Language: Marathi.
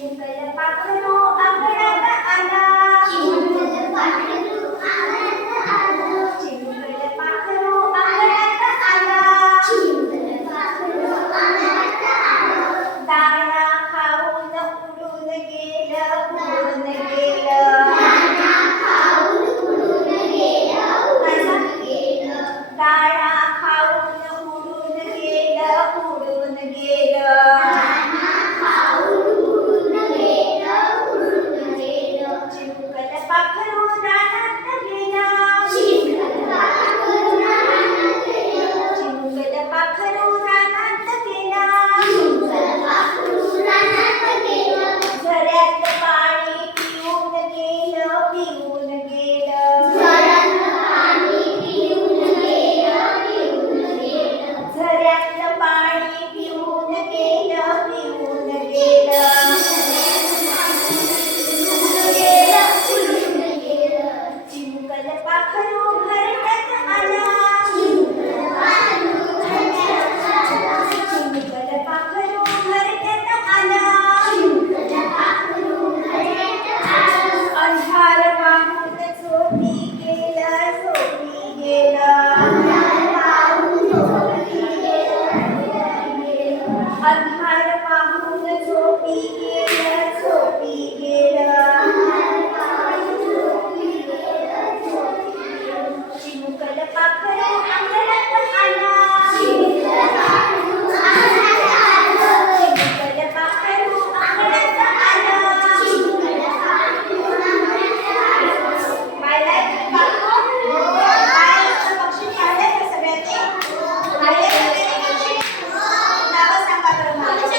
पाखरू अंगणात आला चिमुकलं पाखरू अंगणात आला दाणा खाऊन उडून गेलं दाणा खाऊन उडून गेलं चिमुकलं पाखरू रानात गेलं चिमुकलं पाखरू रानात गेलं झऱ्यात पाणी पिऊन गेलं झऱ्यात पाणी पिऊन गेलं चिमुकलं पाखरू घरट्यात आला चिमुकलं पाखरू घरट्यात आला अंधार वाहून झोपी गेलं अंधार वाहून झोपी गेलं चिमुकलं पाखरू अंगणात आला चिमुकलं पाखरू अंगणात आला मायला पक्षी पाहिलंय का सगळ्यांनी पाहिलंय सगळ्यांनी पक्षी नावं सांगा बरं मला पक्षी